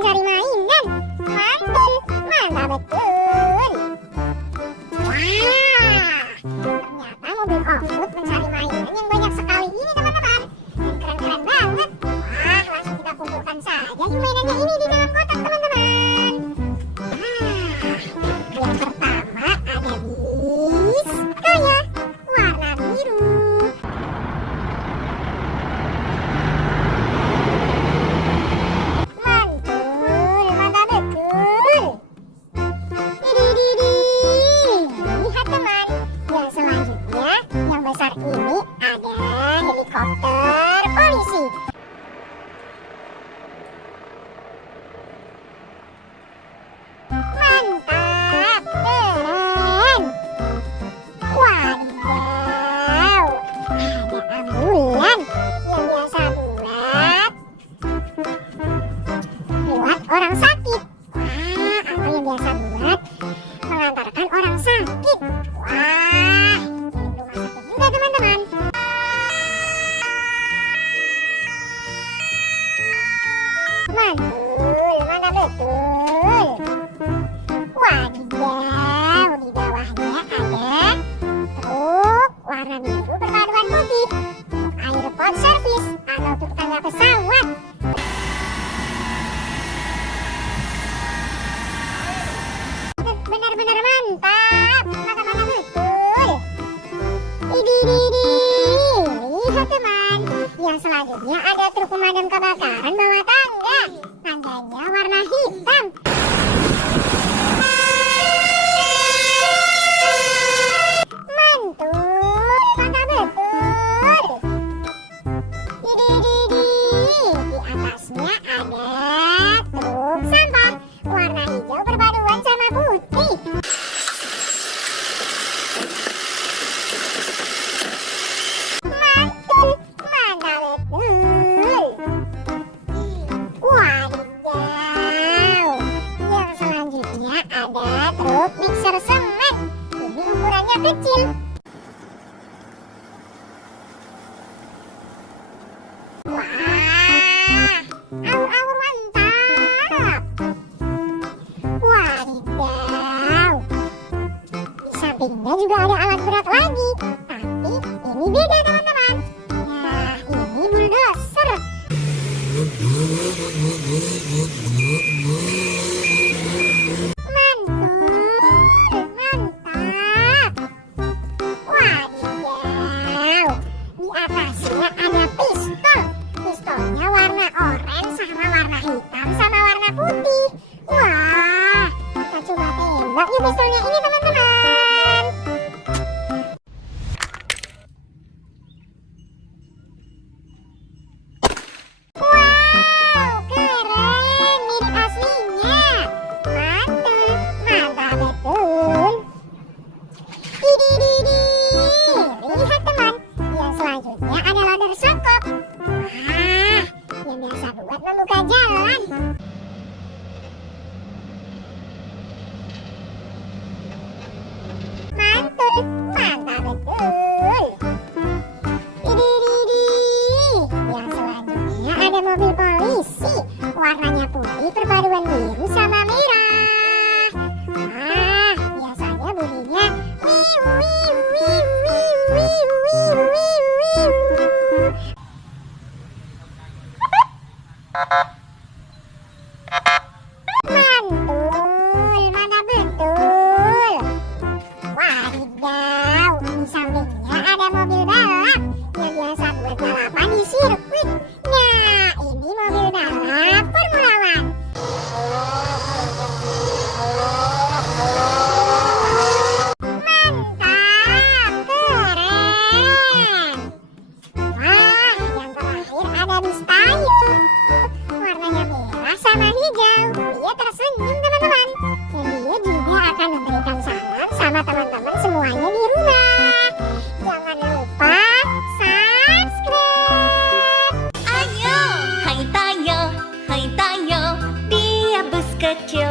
mencari mainan. Mantul, mantap betul. Wah, ternyata mobil off-road mencari mainan yang banyak sekali ini teman-teman. Dan keren-keren banget. Wah, langsung kita kumpulkan saja mainannya ini di dalam kotak teman-teman. Yang pertama ada bis kaya warna biru. Mantul, mantap betul. Lihat teman, yang selanjutnya yang besar ini ada helikopter polisi. Mantap, keren. Wadidaw, ada ambulan yang biasa buat orang sakit. Wah, atau yang biasa buat mengantarkan orang sakit. Wah, ini rumah sakit juga teman-teman. Mantul, mantap betul. Wadidaw, di bawahnya ada truk warna biru berpaduan putih. Airport service atau truk tangga pesawat. Benar-benar mantap, mantap betul. Lihat teman, yang selanjutnya ada truk pemadam kebakaran bawah tangga. Tangganya warna hitam. Mantul, mantap betul. Di atasnya ada truk sampah warna hijau berpaduan sama putih. Mantul, mantap betul. Wadidaw, yang selanjutnya ada truk mixer semen. Ini ukurannya kecil. Wah, aur-aur mantap. Wadidaw, di sampingnya juga ada alat berat lagi, tapi ini beda teman-teman. Nah, ini bulldozer. Mantul, mantap. Wadidaw, di atasnya ada pistol. Pistolnya warna oranye sama warna hitam sama warna putih. Wah, kita coba tembak yuk pistolnya ini teman-teman. Wow, keren, mirip aslinya. Mantul, mantap betul. Lihat teman, yang selanjutnya ada loader sokop. Wah, yang biasa buat membuka jalan. Mantul, mantap betul. Yang selanjutnya ada mobil polisi. Warnanya putih perpaduan biru sama merah. Wah, biasanya bunyinya wiu wiu wiu wiu wiu wiu wiu. Mantul, mantap betul. Wadidaw, di sampingnya ada mobil balap yang biasa buat balapan di sirkuit. Nah, ini mobil balap Formula One. Mantap, keren. Wah, yang terakhir ada bis Tayo. Warnanya merah sama hijau. Dia tersenyum teman-teman. Dan dia juga akan memberikan salam sama teman-teman semuanya di rumah. Jangan lupa subscribe. Ayo, hai Tayo, dia bus kecil.